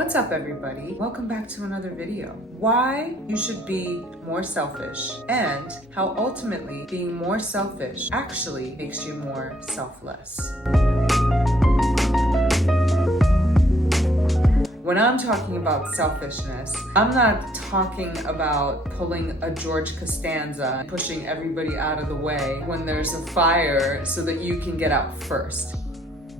What's up, everybody? Welcome back to another video. Why you should be more selfish and how ultimately being more selfish actually makes you more selfless. When I'm talking about selfishness, I'm not talking about pulling a George Costanza and pushing everybody out of the way when there's a fire so that you can get out first.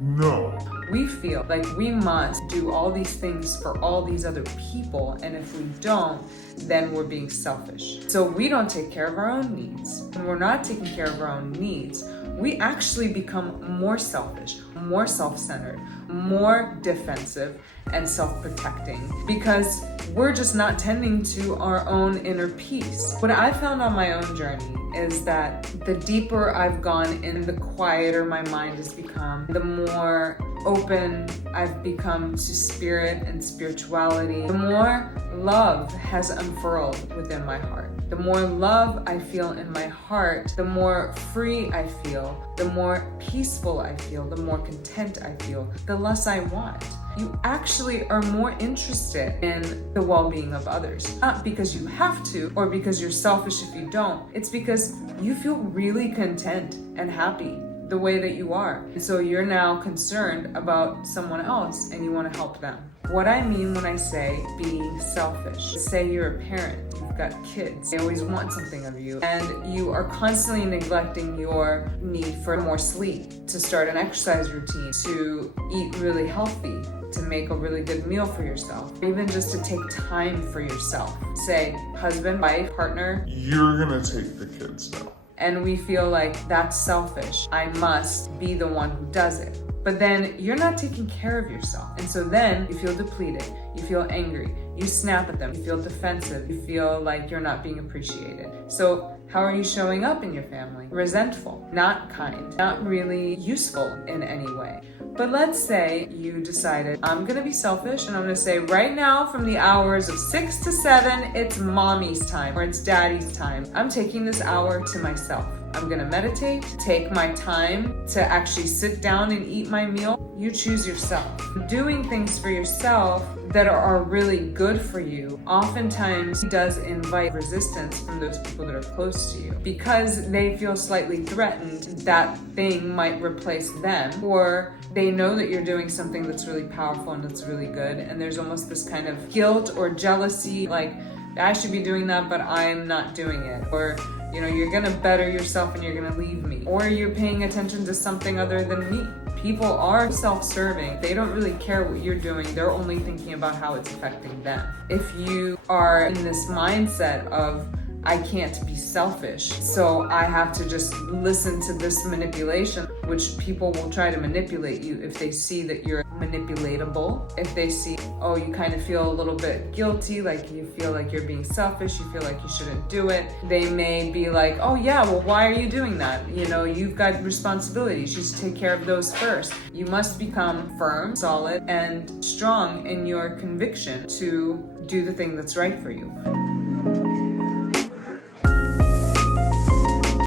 No. We feel like we must do all these things for all these other people, and if we don't, then we're being selfish. So we don't take care of our own needs. When we're not taking care of our own needs, we actually become more selfish, more self-centered, more defensive, and self-protecting because we're just not tending to our own inner peace. What I found on my own journey is that the deeper I've gone in, the quieter my mind has become, the more open I've become to spirit and spirituality, the more love has unfurled within my heart. The more love I feel in my heart, the more free I feel, the more peaceful I feel, the more content I feel, the less I want. You actually are more interested in the well-being of others. Not because you have to or because you're selfish if you don't. It's because you feel really content and happy the way that you are. And so you're now concerned about someone else and you want to help them. What I mean when I say being selfish, say you're a parent, you've got kids, they always want something of you, and you are constantly neglecting your need for more sleep, to start an exercise routine, to eat really healthy, to make a really good meal for yourself, even just to take time for yourself. Say, husband, wife, partner, You're gonna take the kids now. and we feel like that's selfish. I must be the one who does it. But then you're not taking care of yourself. And so then you feel depleted, you feel angry, you snap at them, you feel defensive, you feel like you're not being appreciated. So how are you showing up in your family? Resentful, not kind, not really useful in any way. But let's say you decided, I'm gonna be selfish and I'm gonna say right now from the hours of 6 to 7, it's mommy's time or it's daddy's time. I'm taking this hour to myself. I'm gonna meditate, take my time to actually sit down and eat my meal. You choose yourself. Doing things for yourself that are really good for you oftentimes does invite resistance from those people that are close to you because they feel slightly threatened that thing might replace them, or they know that you're doing something that's really powerful and that's really good, and there's almost this kind of guilt or jealousy, like I should be doing that but I'm not doing it, or you're gonna better yourself and you're gonna leave me, or you're paying attention to something other than me. People are self-serving. They don't really care what you're doing. They're only thinking about how it's affecting them. If you are in this mindset of, I can't be selfish, so I have to just listen to this manipulation, which people will try to manipulate you if they see that you're manipulatable. If they see, oh, you kind of feel a little bit guilty, like you feel like you're being selfish, you feel like you shouldn't do it, they may be like, oh yeah, well, why are you doing that? You've got responsibilities, you should take care of those first. You must become firm, solid, and strong in your conviction to do the thing that's right for you.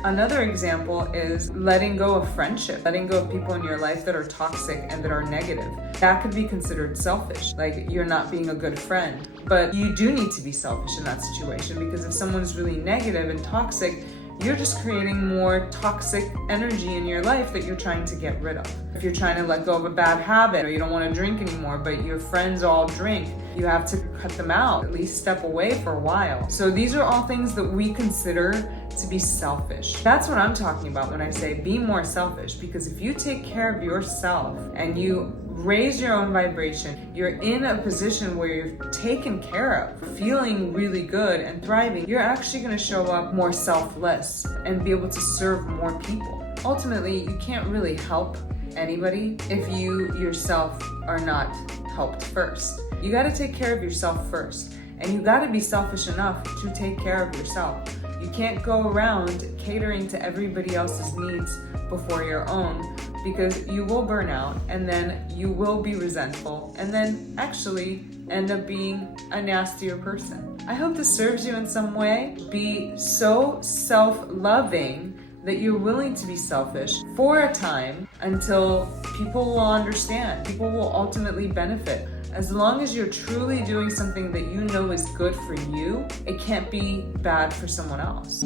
Another example is letting go of friendship, letting go of people in your life that are toxic and that are negative. That could be considered selfish, like you're not being a good friend. But you do need to be selfish in that situation because if someone's really negative and toxic, you're just creating more toxic energy in your life that you're trying to get rid of. If you're trying to let go of a bad habit or you don't want to drink anymore, but your friends all drink, you have to cut them out, at least step away for a while. So these are all things that we consider to be selfish. That's what I'm talking about when I say be more selfish, because if you take care of yourself and you raise your own vibration, you're in a position where you're taken care of, feeling really good and thriving, you're actually going to show up more selfless and be able to serve more people. Ultimately, you can't really help anybody if you yourself are not helped first. You got to take care of yourself first, and you got to be selfish enough to take care of yourself. You can't go around catering to everybody else's needs before your own, because you will burn out and then you will be resentful and then actually end up being a nastier person. I hope this serves you in some way. Be so self-loving that you're willing to be selfish for a time until people will understand. People will ultimately benefit As long as you're truly doing something that you know is good for you, it can't be bad for someone else.